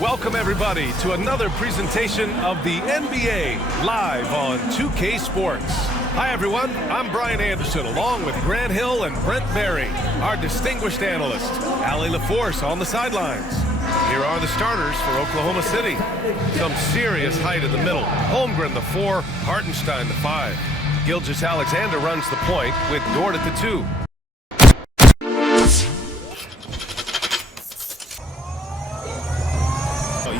Welcome, everybody, to another presentation of the NBA live on 2K Sports. Hi, everyone. I'm Brian Anderson, along with Grant Hill and Brent Berry, our distinguished analyst, Allie LaForce on the sidelines. Here are the starters for Oklahoma City. Some serious height in the middle. Holmgren, the 4, Hartenstein, the 5. Gilgeous-Alexander runs the point with Dort at the 2.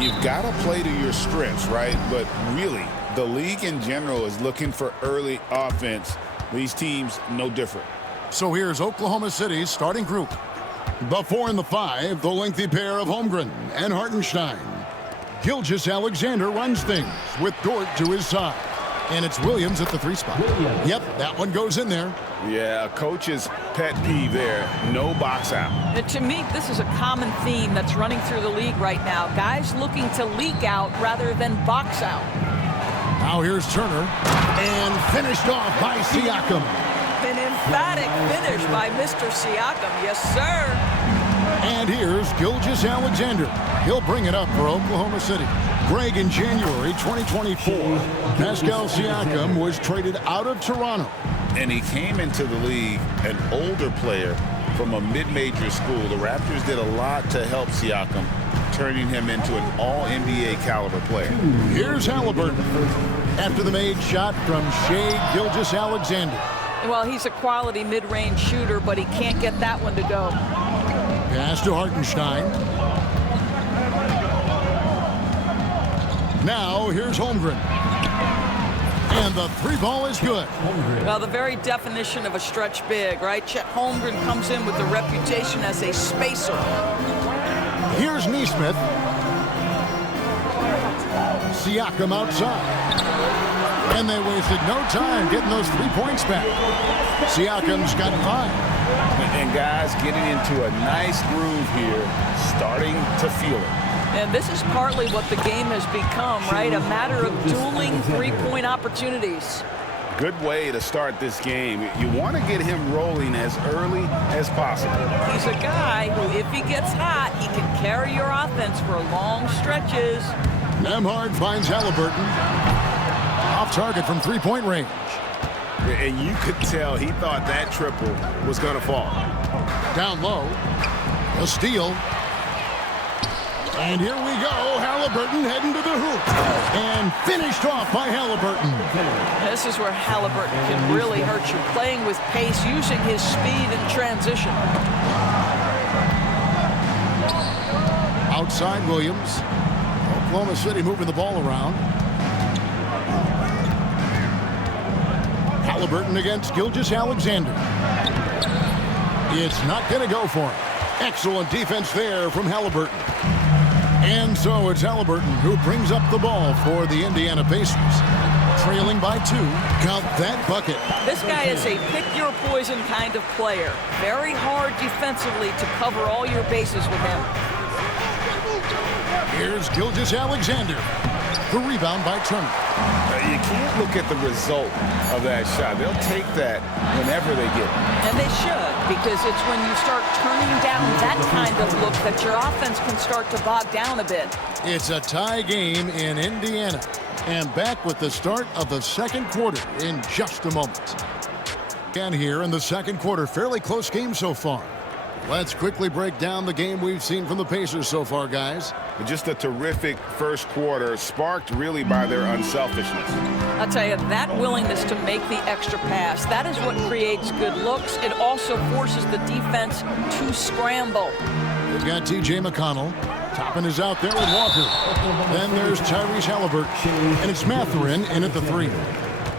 You've got to play to your strengths, right? But really, the league in general is looking for early offense. These teams, no different. So here's Oklahoma City's starting group. The 4 and the 5, the lengthy pair of Holmgren and Hartenstein. Gilgeous-Alexander runs things with Dort to his side. And it's Williams at the 3 spot. Yep, that one goes in there. Yeah, a coach's pet peeve there. No box out. And to me, this is a common theme that's running through the league right now. Guys looking to leak out rather than box out. Now here's Turner. And finished off by Siakam. An emphatic finish by Mr. Siakam. Yes, sir. And here's Gilgeous-Alexander. He'll bring it up for Oklahoma City. Greg, in January 2024, Pascal Siakam was traded out of Toronto. And he came into the league an older player from a mid-major school. The Raptors did a lot to help Siakam, turning him into an all-NBA caliber player. Here's Halliburton after the made shot from Shai Gilgeous-Alexander. Well, he's a quality mid-range shooter, but he can't get that one to go. Pass to Hartenstein. Now here's Holmgren. And the 3 ball is good. Well, the very definition of a stretch big, right? Chet Holmgren comes in with the reputation as a spacer. Here's Nesmith. Siakam outside. And they wasted no time getting those 3 points back. Siakam's got 5. And guys getting into a nice groove here, starting to feel it. And this is partly what the game has become, right? A matter of dueling 3-point opportunities. Good way to start this game. You want to get him rolling as early as possible. He's a guy who, if he gets hot, he can carry your offense for long stretches. Nembhard finds Halliburton. Off target from 3-point range. And you could tell he thought that triple was going to fall. Down low. A steal. And here we go. Halliburton heading to the hoop. And finished off by Halliburton. This is where Halliburton can really hurt you. Playing with pace, using his speed in transition. Outside Williams. Oklahoma City moving the ball around. Halliburton against Gilgeous-Alexander. It's not going to go for him. Excellent defense there from Halliburton. And so it's Halliburton who brings up the ball for the Indiana Pacers. Trailing by 2. Count that bucket. This guy is a pick-your-poison kind of player. Very hard defensively to cover all your bases with him. Here's Gilgeous-Alexander. The rebound by Turner. You can't look at the result of that shot. They'll take that whenever they get it. And they should, because it's when you start turning down that kind of look that your offense can start to bog down a bit. It's a tie game in Indiana. And back with the start of the second quarter in just a moment. And here in the second quarter, fairly close game so far. Let's quickly break down the game we've seen from the Pacers so far, guys. Just a terrific first quarter, sparked really by their unselfishness. I'll tell you, that willingness to make the extra pass, that is what creates good looks. It also forces the defense to scramble. They've got T.J. McConnell. Toppin is out there with Walker. Then there's Tyrese Halliburton. And it's Mathurin in at the 3.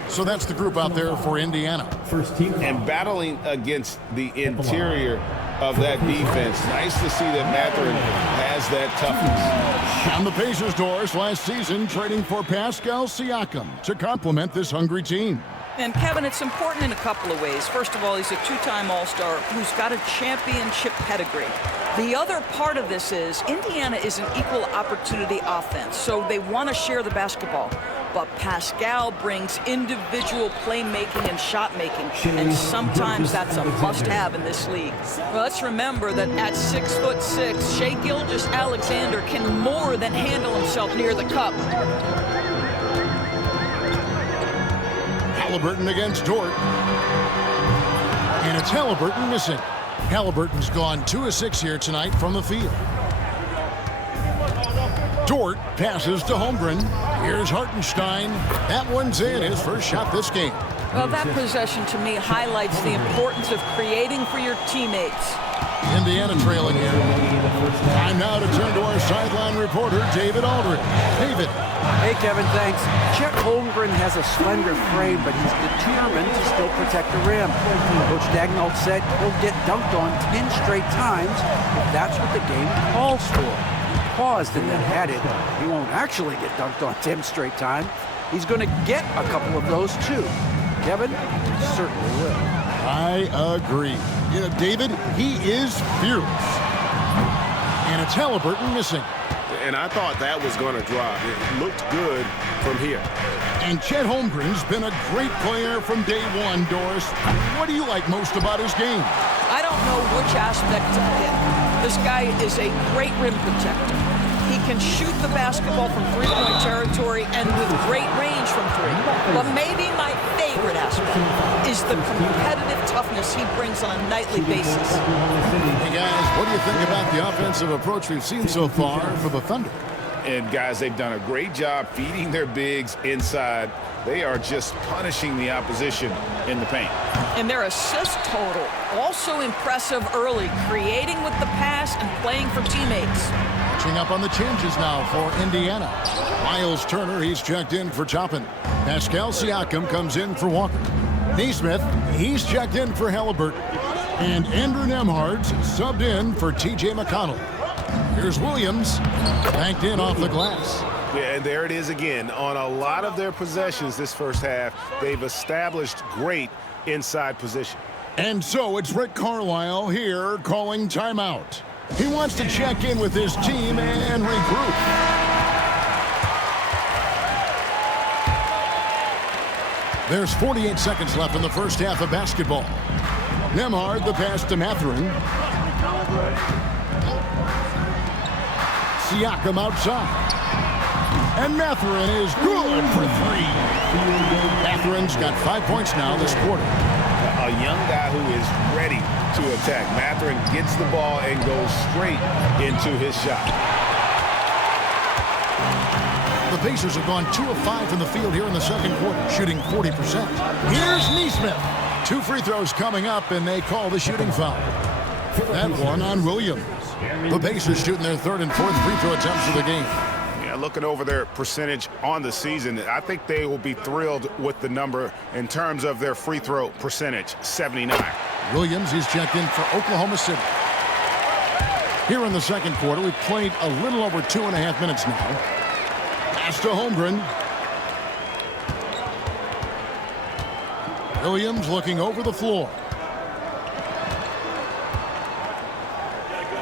So that's the group out there for Indiana. First team. And battling against the interior of that defense. Nice to see that Mathurin has that toughness. On the Pacers' doors last season, trading for Pascal Siakam to complement this hungry team. And Kevin, it's important in a couple of ways. First of all, he's a 2-time All-Star who's got a championship pedigree. The other part of this is Indiana is an equal opportunity offense, so they want to share the basketball. But Pascal brings individual playmaking and shot making, and sometimes that's a must-have in this league. Well, let's remember that at 6'6", Shai Gilgeous-Alexander can more than handle himself near the cup. Halliburton against Dort. And it's Halliburton missing. Halliburton's gone 2 of 6 here tonight from the field. Dort passes to Holmgren. Here's Hartenstein. That one's in, his first shot this game. Well, that possession to me highlights the importance of creating for your teammates. Indiana trailing here. Time now to turn to our sideline reporter, David Aldridge. David. Hey, Kevin, thanks. Chet Holmgren has a slender frame, but he's determined to still protect the rim. Coach Dagnall said he'll get dunked on 10 straight times if that's what the game calls for. Paused and then added, he won't actually get dunked on 10 straight times. He's going to get a couple of those too. Kevin, he certainly will. I agree. You know, David, he is fearless. And it's Halliburton missing. And I thought that was going to drop. It looked good from here. And Chet Holmgren's been a great player from day one, Doris. What do you like most about his game? I don't know which aspect to pick. This guy is a great rim protector. He can shoot the basketball from three-point territory and with great range from three. But maybe my favorite aspect is the competitive toughness he brings on a nightly basis. Hey, guys, what do you think about the offensive approach we've seen so far for the Thunder? And, guys, they've done a great job feeding their bigs inside. They are just punishing the opposition in the paint. And their assist total, also impressive early, creating with the pass and playing for teammates. Catching up on the changes now for Indiana. Miles Turner, he's checked in for Toppin. Pascal Siakam comes in for Walker. Naismith, he's checked in for Halliburton. And Andrew Nembhard's subbed in for T.J. McConnell. Here's Williams, banked in off the glass. Yeah, and there it is again. On a lot of their possessions this first half, they've established great inside position. And so it's Rick Carlisle here calling timeout. He wants to check in with his team and regroup. There's 48 seconds left in the first half of basketball. Nembhard, the pass to Mathurin. Siakam outside. And Mathurin is good for 3. Mathurin's got 5 points now this quarter. A young guy who is ready to attack. Mathurin gets the ball and goes straight into his shot. The Pacers have gone 2 of 5 from the field here in the second quarter, shooting 40%. Here's Naismith. 2 free throws coming up, and they call the shooting foul. That one on Williams. The Pacers shooting their 3rd and 4th free throw attempts of the game. Yeah, looking over their percentage on the season, I think they will be thrilled with the number in terms of their free throw percentage, 79. Williams, he's checked in for Oklahoma City. Here in the second quarter, we've played a little over 2.5 minutes now. Pass to Holmgren. Williams looking over the floor.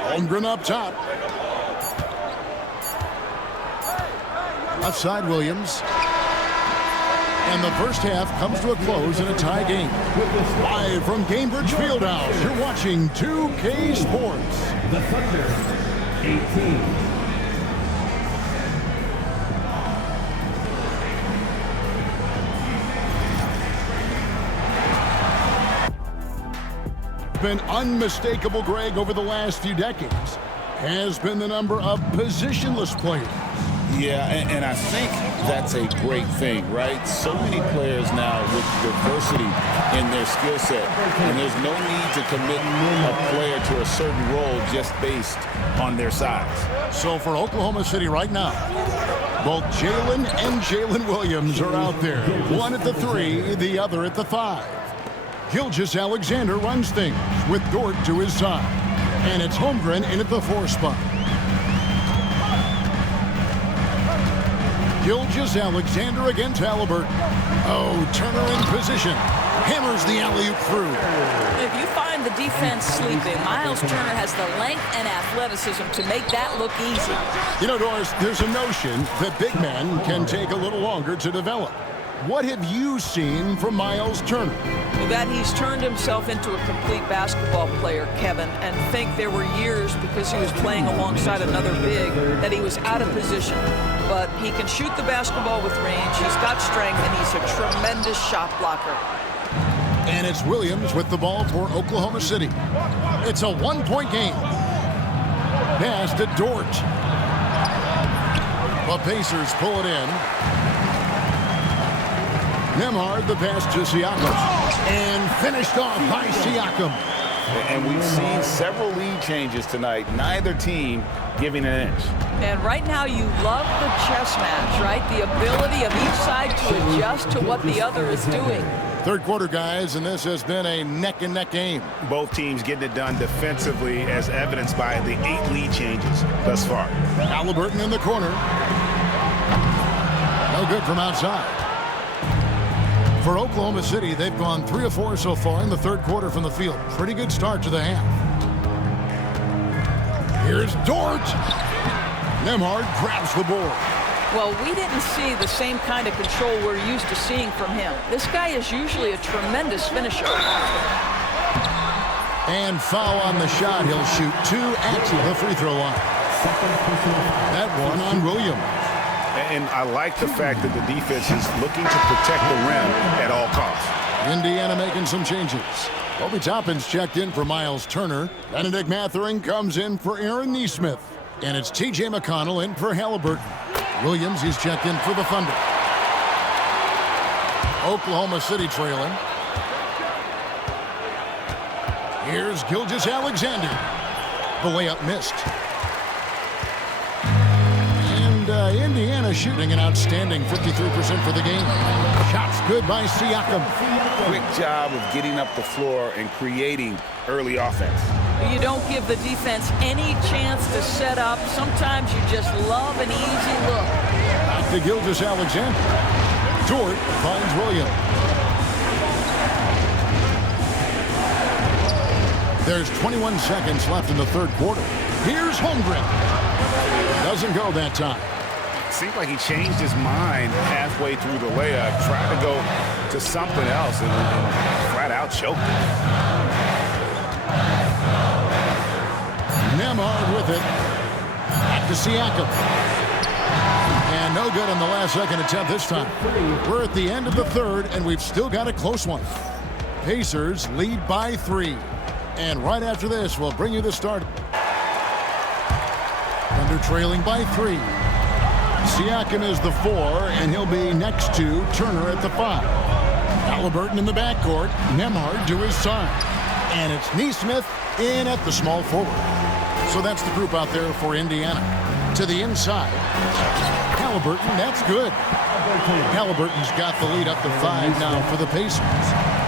Holmgren up top. Left side, Williams. And the first half comes to a close in a tie game. Live from Gainbridge Fieldhouse, you're watching 2K Sports. The Thunder, 18. Been unmistakable, Greg, over the last few decades. Has been the number of positionless players. Yeah, and I think that's a great thing, right? So many players now with diversity in their skill set, and there's no need to commit a player to a certain role just based on their size. So for Oklahoma City right now, both Jalen and Jalen Williams are out there. One at the 3, the other at the 5. Gilgeous-Alexander runs things with Dort to his side. And it's Holmgren in at the 4 spot. Gilgeous-Alexander against Halliburton. Oh, Turner in position. Hammers the alley-oop through. If you find the defense sleeping, Miles Turner has the length and athleticism to make that look easy. You know, Doris, there's a notion that big men can take a little longer to develop. What have you seen from Miles Turner? That he's turned himself into a complete basketball player, Kevin, and think there were years because he was playing alongside another big that he was out of position. But he can shoot the basketball with range, he's got strength, and he's a tremendous shot blocker. And it's Williams with the ball for Oklahoma City. It's a one-point game. Pass to Dort. The Pacers pull it in. Nembhard the pass to Siakam. And finished off by Siakam. And we've seen several lead changes tonight. Neither team giving an inch. And right now you love the chess match, right? The ability of each side to adjust to what the other is doing. Third quarter, guys, and this has been a neck-and-neck game. Both teams getting it done defensively, as evidenced by the 8 lead changes thus far. Halliburton in the corner. No good from outside. For Oklahoma City, they've gone 3 of 4 so far in the third quarter from the field. Pretty good start to the half. Here's Dort. Nembhard grabs the board. Well, we didn't see the same kind of control we're used to seeing from him. This guy is usually a tremendous finisher. And foul on the shot. He'll shoot 2 at the free throw line. That one on Williams. And I like the fact that the defense is looking to protect the rim at all costs. Indiana making some changes. Obi Toppin's checked in for Miles Turner. Benedict Mathurin comes in for Aaron Nesmith. And it's T.J. McConnell in for Halliburton. Williams, he's checked in for the Thunder. Oklahoma City trailing. Here's Gilgeous-Alexander. The layup missed. And Indiana shooting an outstanding 53% for the game. Shots good by Siakam. Quick job of getting up the floor and creating early offense. You don't give the defense any chance to set up. Sometimes you just love an easy look. Out to Gilgeous-Alexander. Dort finds Williams. There's 21 seconds left in the third quarter. Here's Holmgren. Doesn't go that time. Seemed like he changed his mind halfway through the layup, tried to go to something else, and flat out choked it. Nembhard with it. Back to Siakam. And no good on the last second attempt this time. We're at the end of the third, and we've still got a close one. Pacers lead by 3. And right after this, we'll bring you the start. Thunder trailing by 3. Siakam is the 4, and he'll be next to Turner at the 5. Halliburton in the backcourt. Nembhard to his side. And it's Nesmith in at the small forward. So that's the group out there for Indiana. To the inside. Halliburton, that's good. Halliburton's got the lead up to 5 now for the Pacers.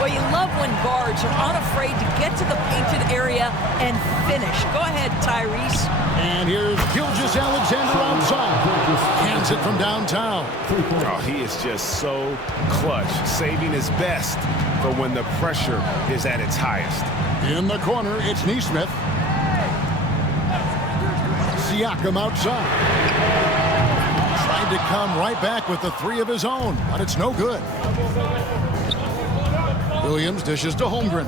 Well, you love when guards are unafraid to get to the painted area and finish. Go ahead, Tyrese. And here's Gilgeous-Alexander outside. Hands it from downtown. Oh, he is just so clutch, saving his best for when the pressure is at its highest. In the corner, it's Nesmith. Siakam outside. Tried to come right back with the 3 of his own, but it's no good. Williams dishes to Holmgren.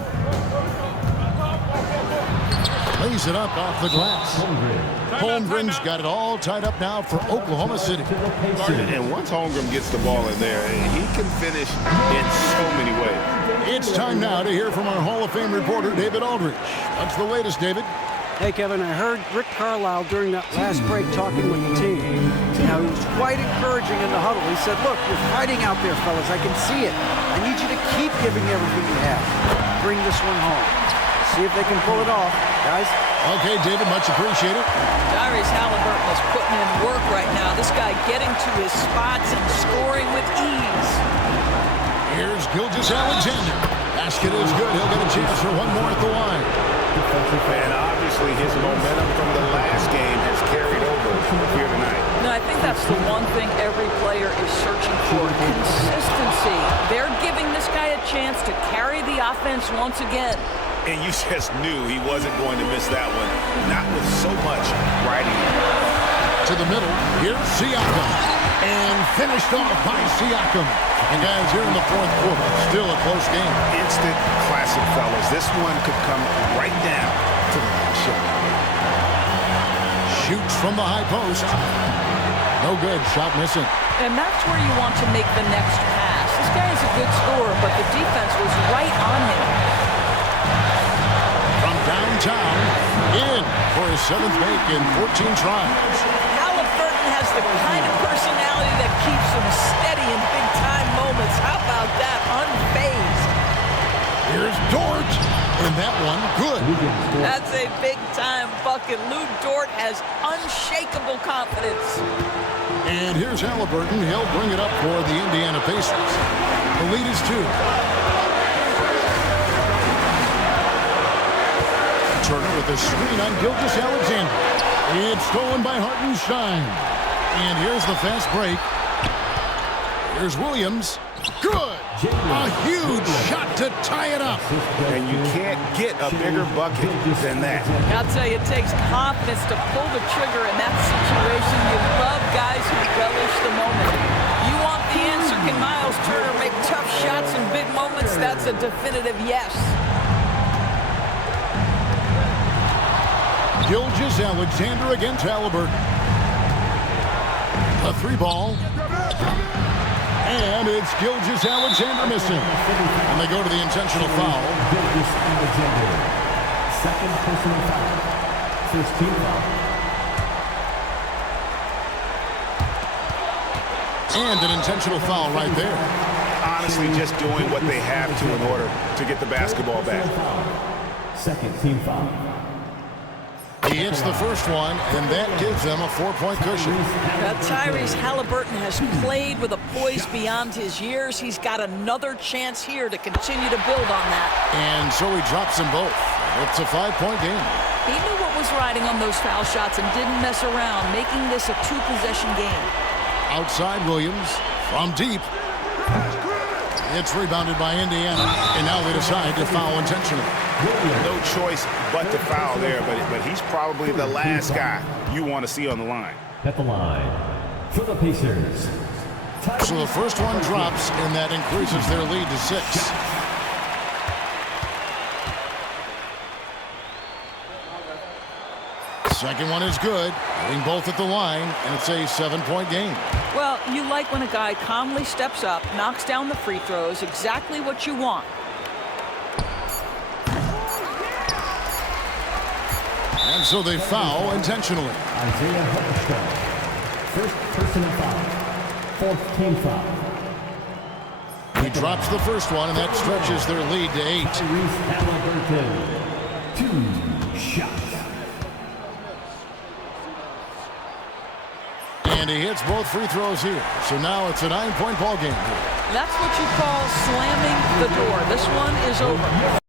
Lays it up off the glass. Holmgren's got it all tied up now for Oklahoma City. And once Holmgren gets the ball in there, he can finish in so many ways. It's time now to hear from our Hall of Fame reporter, David Aldridge. What's the latest, David? Hey, Kevin, I heard Rick Carlisle during that last break talking with the team. Now, he was quite encouraging in the huddle. He said, look, you're fighting out there, fellas. I can see it. I need you to keep giving everything you have. Bring this one home. See if they can pull it off, guys. Okay, David, much appreciated. Tyrese Halliburton is putting in work right now. This guy getting to his spots and scoring with ease. Here's Gilgeous-Alexander. Basket is good. He'll get a chance for one more at the line. And obviously his momentum from the last game has carried over here tonight. No, I think that's the one thing every player is searching for, consistency. They're giving this guy a chance to carry the offense once again. And you just knew he wasn't going to miss that one, not with so much riding. To the middle, here's Siakam. And finished off by Siakam. And guys, here in the fourth quarter, still a close game. Instant classic, fellas. This one could come right down to the last shot. Shoots from the high post. No good, shot missing. And that's where you want to make the next pass. This guy is a good scorer, but the defense was right on him. From downtown, in for his 7th make in 14 tries. Halliburton has the kind of personality that keeps him steady in big-time moments. How about that? Unfazed. Here's Dort. And that one, good. That's a big-time bucket. Lou Dort has unshakable confidence. And here's Halliburton. He'll bring it up for the Indiana Pacers. The lead is 2. Turner with a screen on Gilgeous-Alexander. It's stolen by Hartenstein. And here's the fast break. Here's Williams. Good. A huge shot to tie it up. And you can't get a bigger bucket than that. I'll tell you, it takes confidence to pull the trigger in that situation. You love guys who relish the moment. You want the answer. Can Miles Turner make tough shots in big moments? That's a definitive yes. Gilgeous-Alexander against Halliburton. A 3-ball. And it's Gilgeous-Alexander missing. And they go to the intentional foul. Gilgeous-Alexander. Second personal foul. First team foul. And an intentional foul right there. Honestly, just doing what they have to in order to get the basketball back. Second team foul. He hits the first one, and that gives them a 4-point cushion. Tyrese Halliburton has played with a poise beyond his years. He's got another chance here to continue to build on that. And so he drops them both. It's a 5-point game. He knew what was riding on those foul shots and didn't mess around, making this a 2-possession game. Outside Williams, from deep. It's rebounded by Indiana, and now they decide to foul intentionally. No choice but to foul there, but he's probably the last guy you want to see on the line. At the line for the Pacers. So the first one drops, and that increases their lead to 6. Second one is good, hitting both at the line, and it's a 7-point game. Well, you like when a guy calmly steps up, knocks down the free throws, exactly what you want. And so they foul intentionally. Isaiah Hartenstein. First personal foul. Fourth team foul. He drops the first one, and that stretches their lead to 8. Tyrese Halliburton. 2 shots. And he hits both free throws here. So now it's a 9-point ball game. That's what you call slamming the door. This one is over.